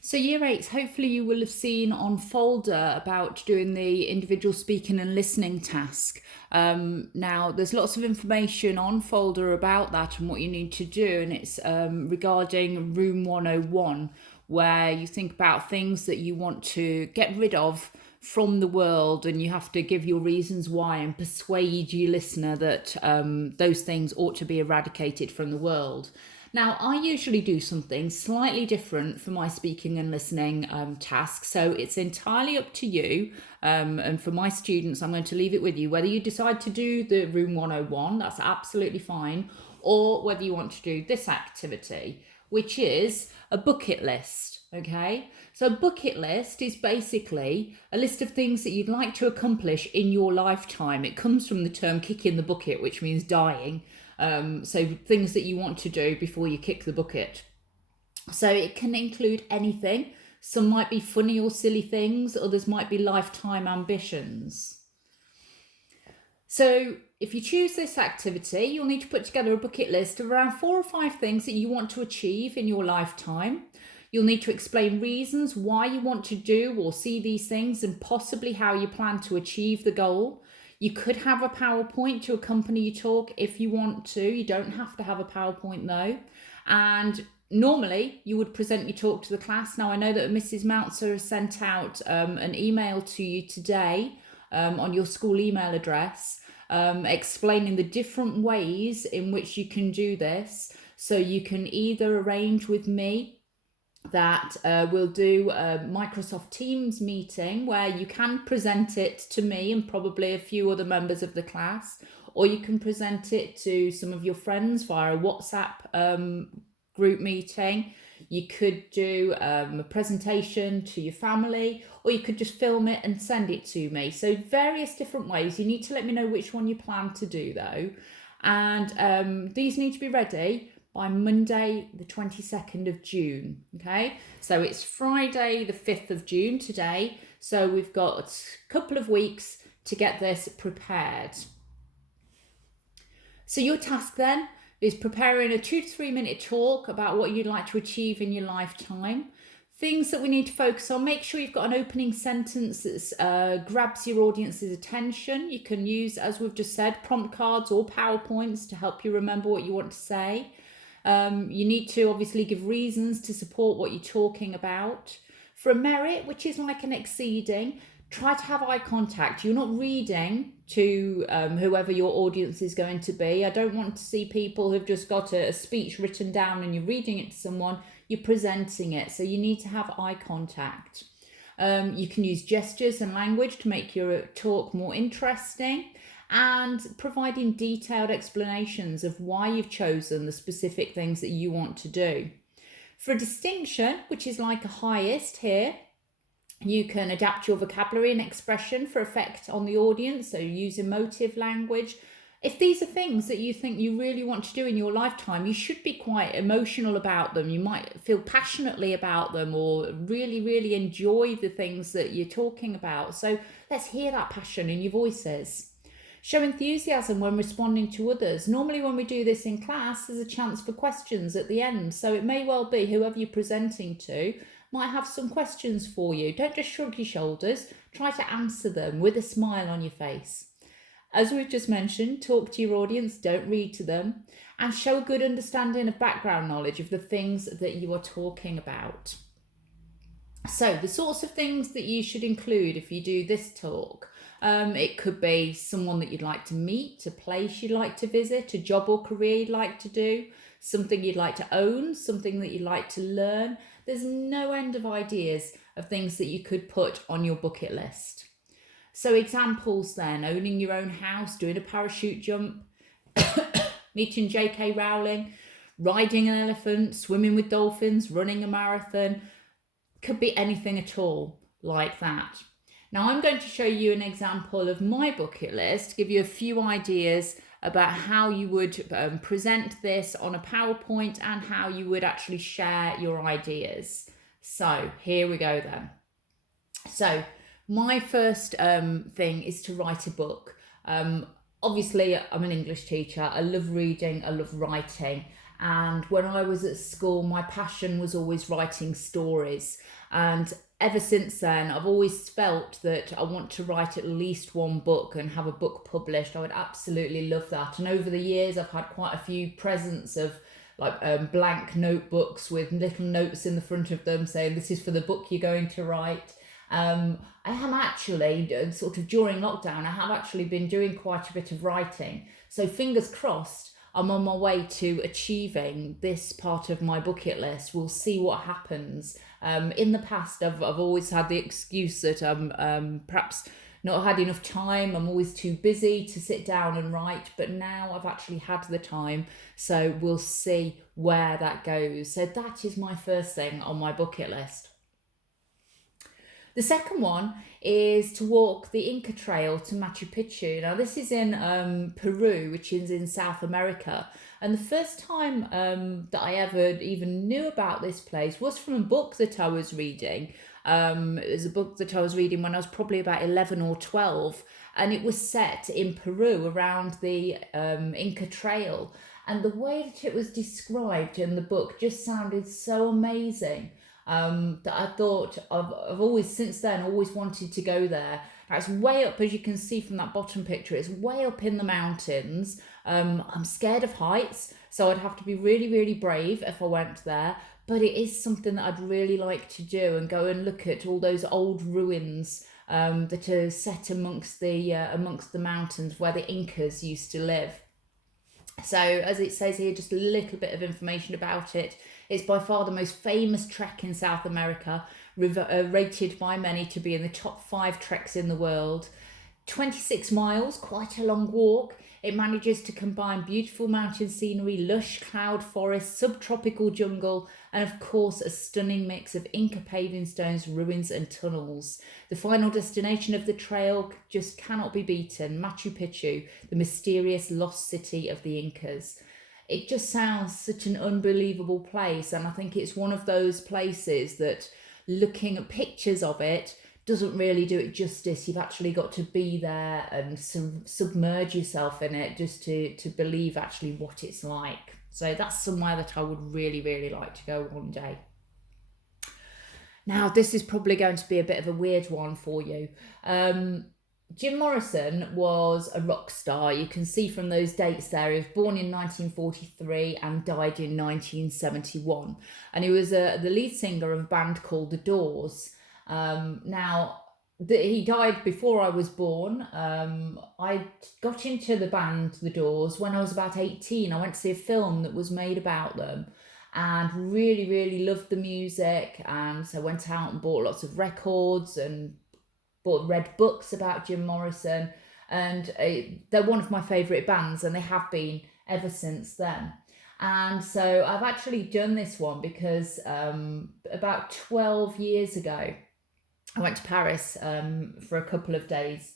So year eights, hopefully you will have seen on folder about doing the individual speaking and listening task. Now there's lots of information on folder about that and what you need to do, and it's regarding room 101, where you think about things that you want to get rid of from the world, and you have to give your reasons why and persuade your listener that those things ought to be eradicated from the world. Now, I usually do something slightly different for my speaking and listening task, so it's entirely up to you. And for my students, I'm going to leave it with you. Whether you decide to do the Room 101, that's absolutely fine, or whether you want to do this activity, which is a bucket list. Okay, so a bucket list is basically a list of things that you'd like to accomplish in your lifetime. It comes from the term kicking the bucket, which means dying. So things that you want to do before you kick the bucket. So it can include anything. Some might be funny or silly things, others might be lifetime ambitions. So if you choose this activity, you'll need to put together a bucket list of around 4 or 5 things that you want to achieve in your lifetime. You'll need to explain reasons why you want to do or see these things and possibly how you plan to achieve the goal. You could have a PowerPoint to accompany your talk if you want to. You don't have to have a PowerPoint though. And normally you would present your talk to the class. Now I know that Mrs. Mouncer has sent out an email to you today on your school email address explaining the different ways in which you can do this. So you can either arrange with me that we'll do a Microsoft Teams meeting where you can present it to me and probably a few other members of the class, or you can present it to some of your friends via a WhatsApp group meeting. You could do a presentation to your family, or you could just film it and send it to me. So various different ways. You need to let me know which one you plan to do though. And these need to be ready by Monday, the 22nd of June, okay? So it's Friday, the 5th of June today. So we've got a couple of weeks to get this prepared. So your task then is preparing a 2 to 3 minute talk about what you'd like to achieve in your lifetime. Things that we need to focus on: make sure you've got an opening sentence that grabs your audience's attention. You can use, as we've just said, prompt cards or PowerPoints to help you remember what you want to say. You need to obviously give reasons to support what you're talking about. For a merit, which is like an exceeding, try to have eye contact. You're not reading to whoever your audience is going to be. I don't want to see people who've just got a speech written down and you're reading it to someone. You're presenting it, so you need to have eye contact. You can use gestures and language to make your talk more interesting, and providing detailed explanations of why you've chosen the specific things that you want to do. For a distinction, which is like a highest here, you can adapt your vocabulary and expression for effect on the audience, so use emotive language. If these are things that you think you really want to do in your lifetime, you should be quite emotional about them. You might feel passionately about them or really, really enjoy the things that you're talking about. So let's hear that passion in your voices. Show enthusiasm when responding to others. Normally when we do this in class, there's a chance for questions at the end. So it may well be whoever you're presenting to might have some questions for you. Don't just shrug your shoulders. Try to answer them with a smile on your face. As we've just mentioned, talk to your audience, don't read to them, and show a good understanding of background knowledge of the things that you are talking about. So the sorts of things that you should include if you do this talk. It could be someone that you'd like to meet, a place you'd like to visit, a job or career you'd like to do, something you'd like to own, something that you'd like to learn. There's no end of ideas of things that you could put on your bucket list. So examples then: owning your own house, doing a parachute jump, meeting J.K. Rowling, riding an elephant, swimming with dolphins, running a marathon. Could be anything at all like that. Now I'm going to show you an example of my bucket list, give you a few ideas about how you would present this on a PowerPoint and how you would actually share your ideas. So here we go then. So my first thing is to write a book. Obviously I'm an English teacher. I love reading, I love writing, And when I was at school, my passion was always writing stories. And ever since then, I've always felt that I want to write at least one book and have a book published. I would absolutely love that. And over the years, I've had quite a few presents of blank notebooks with little notes in the front of them saying, this is for the book you're going to write. I am actually, sort of during lockdown, I have actually been doing quite a bit of writing. So fingers crossed, I'm on my way to achieving this part of my bucket list. We'll see what happens. In the past, I've always had the excuse that I'm perhaps not had enough time. I'm always too busy to sit down and write. But now I've actually had the time. So we'll see where that goes. So that is my first thing on my bucket list. The second one is to walk the Inca Trail to Machu Picchu. Now, this is in Peru, which is in South America. And the first time that I ever even knew about this place was from a book that I was reading. It was a book that I was reading when I was probably about 11 or 12. And it was set in Peru around the Inca Trail. And the way that it was described in the book just sounded so amazing. That I thought I've always since then always wanted to go there. Now, it's way up, as you can see from that bottom picture, it's way up in the mountains. I'm scared of heights, so I'd have to be really, really brave if I went there. But it is something that I'd really like to do and go and look at all those old ruins that are set amongst the mountains where the Incas used to live. So, as it says here, just a little bit of information about it. It's by far the most famous trek in South America, rated by many to be in the top 5 treks in the world. 26 miles, quite a long walk. It manages to combine beautiful mountain scenery, lush cloud forest, subtropical jungle, and of course a stunning mix of Inca paving stones, ruins and tunnels. The final destination of the trail just cannot be beaten, Machu Picchu, the mysterious lost city of the Incas. It just sounds such an unbelievable place, and I think it's one of those places that looking at pictures of it doesn't really do it justice. You've actually got to be there and submerge yourself in it just to believe actually what it's like. So that's somewhere that I would really, really like to go one day. Now, this is probably going to be a bit of a weird one for you. Jim Morrison was a rock star. You can see from those dates there, he was born in 1943 and died in 1971. And he was the lead singer of a band called The Doors. He died before I was born. I got into the band The Doors when I was about 18. I went to see a film that was made about them and really, really loved the music. And so I went out and bought lots of records and read books about Jim Morrison. And they're one of my favourite bands, and they have been ever since then. And so I've actually done this one because about 12 years ago, I went to Paris for a couple of days.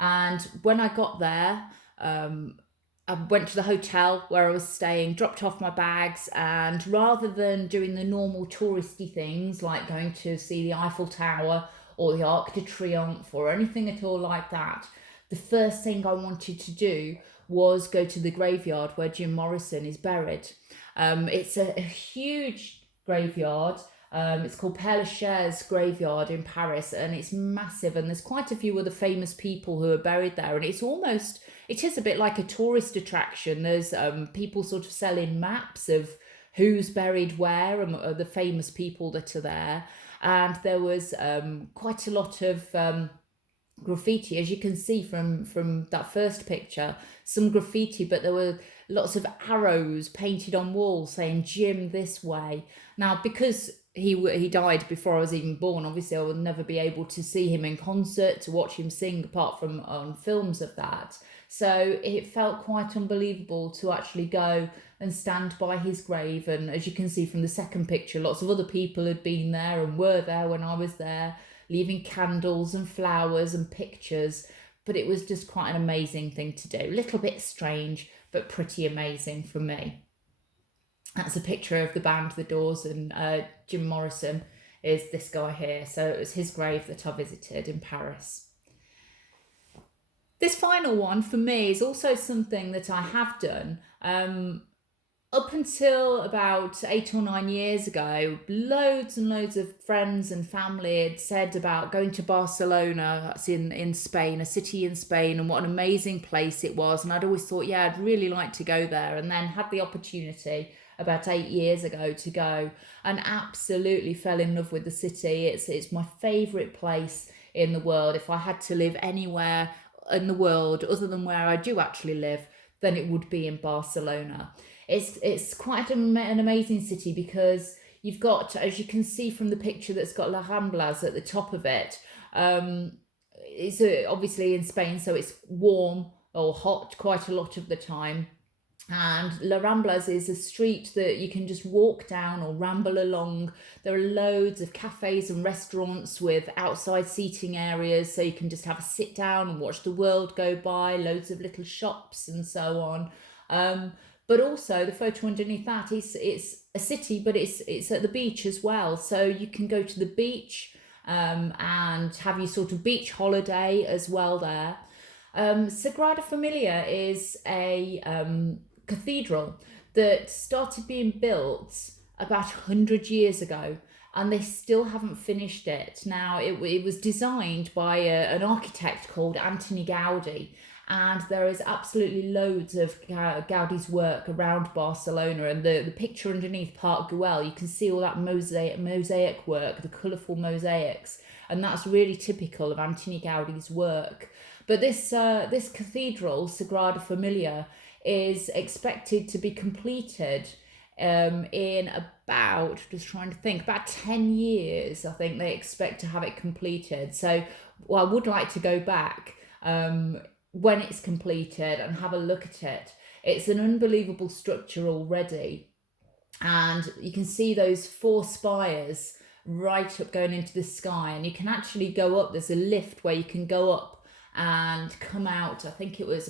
And when I got there, I went to the hotel where I was staying, dropped off my bags, and rather than doing the normal touristy things like going to see the Eiffel Tower or the Arc de Triomphe or anything at all like that, the first thing I wanted to do was go to the graveyard where Jim Morrison is buried. It's a huge graveyard. It's called Père Lachaise graveyard in Paris, and it's massive, and there's quite a few other famous people who are buried there, and it is a bit like a tourist attraction. There's people sort of selling maps of who's buried where and the famous people that are there. And there was quite a lot of graffiti, as you can see from that first picture, some graffiti, but there were lots of arrows painted on walls saying Jim this way. Now, because he died before I was even born, obviously I will never be able to see him in concert, to watch him sing, apart from on films of that. So it felt quite unbelievable to actually go and stand by his grave. And as you can see from the second picture, lots of other people had been there and were there when I was there, leaving candles and flowers and pictures. But it was just quite an amazing thing to do. A little bit strange, but pretty amazing for me. That's a picture of the band The Doors, and Jim Morrison is this guy here. So it was his grave that I visited in Paris. This final one for me is also something that I have done. Up until about 8 or 9 years ago, loads and loads of friends and family had said about going to Barcelona, that's in Spain, a city in Spain, and what an amazing place it was. And I'd always thought, yeah, I'd really like to go there. And then had the opportunity about 8 years ago to go, and absolutely fell in love with the city. It's my favourite place in the world. If I had to live anywhere in the world other than where I do actually live, then it would be in Barcelona. It's quite an amazing city because you've got, as you can see from the picture that's got La Ramblas at the top of it, it's obviously in Spain, so it's warm or hot quite a lot of the time. And La Ramblas is a street that you can just walk down or ramble along. There are loads of cafes and restaurants with outside seating areas, so you can just have a sit down and watch the world go by, loads of little shops and so on. But also the photo underneath that is it's a city, but it's at the beach as well. So you can go to the beach and have your sort of beach holiday as well there. Sagrada Familia is a cathedral that started being built about 100 years ago, and they still haven't finished it. Now, it was designed by an architect called Antoni Gaudi, and there is absolutely loads of Gaudi's work around Barcelona. And the picture underneath Park Güell, you can see all that mosaic work, the colourful mosaics, and that's really typical of Antoni Gaudi's work. But this cathedral, Sagrada Familia, is expected to be completed in about, just trying to think, about 10 years. I think they expect to have it completed. So I would like to go back when it's completed and have a look at it. It's an unbelievable structure already. And you can see those 4 spires right up going into the sky. And you can actually go up. There's a lift where you can go up and come out. I think it was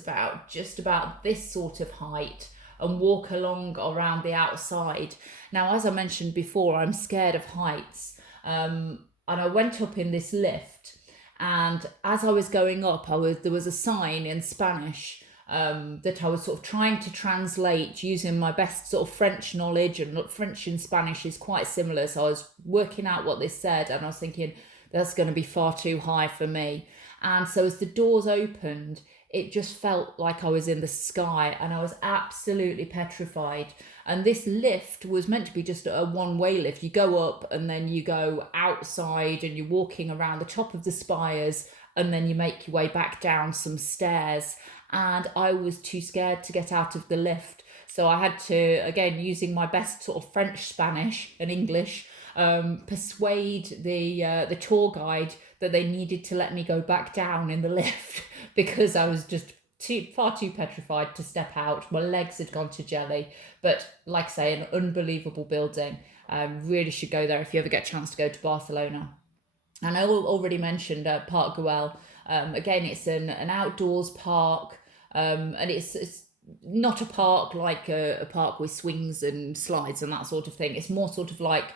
just about this sort of height, and walk along around the outside. Now, as I mentioned before, I'm scared of heights. And I went up in this lift, and as I was going up, there was a sign in Spanish that I was sort of trying to translate using my best sort of French knowledge, and French and Spanish is quite similar. So I was working out what this said, and I was thinking, that's going to be far too high for me. And so as the doors opened, it just felt like I was in the sky, and I was absolutely petrified. And this lift was meant to be just a one-way lift. You go up and then you go outside and you're walking around the top of the spires, and then you make your way back down some stairs. And I was too scared to get out of the lift. So I had to, again, using my best sort of French, Spanish and English, persuade the tour guide that they needed to let me go back down in the lift because I was just far too petrified to step out. My legs had gone to jelly. But like I say, an unbelievable building. Really should go there if you ever get a chance to go to Barcelona. And I already mentioned Park Güell. Again, it's an outdoors park, and it's not a park like a park with swings and slides and that sort of thing. It's more sort of like,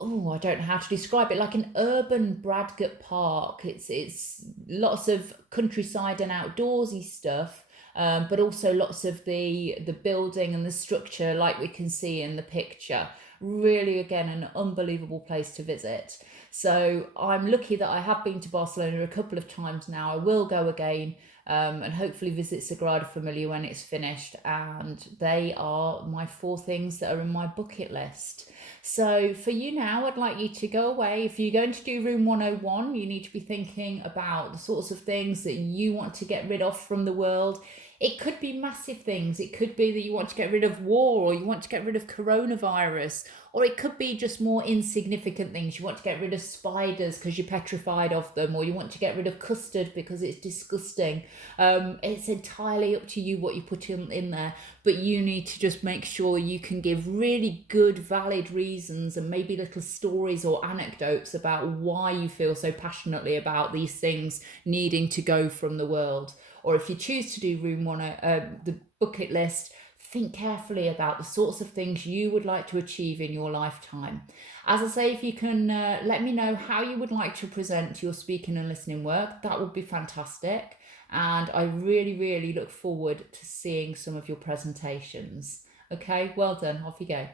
I don't know how to describe it, like an urban Bradgate park. It's lots of countryside and outdoorsy stuff, but also lots of the building and the structure like we can see in the picture. Really, again, an unbelievable place to visit. So I'm lucky that I have been to Barcelona a couple of times now. I will go again, and hopefully visit Sagrada Familia when it's finished. And they are my 4 things that are in my bucket list. So for you now, I'd like you to go away. If you're going to do Room 101, you need to be thinking about the sorts of things that you want to get rid of from the world. It could be massive things. It could be that you want to get rid of war, or you want to get rid of coronavirus, or it could be just more insignificant things. You want to get rid of spiders because you're petrified of them, or you want to get rid of custard because it's disgusting. It's entirely up to you what you put in there, but you need to just make sure you can give really good, valid reasons and maybe little stories or anecdotes about why you feel so passionately about these things needing to go from the world. Or if you choose to do the bucket list, think carefully about the sorts of things you would like to achieve in your lifetime. As I say, if you can let me know how you would like to present your speaking and listening work, that would be fantastic. And I really, really look forward to seeing some of your presentations. Okay, well done. Off you go.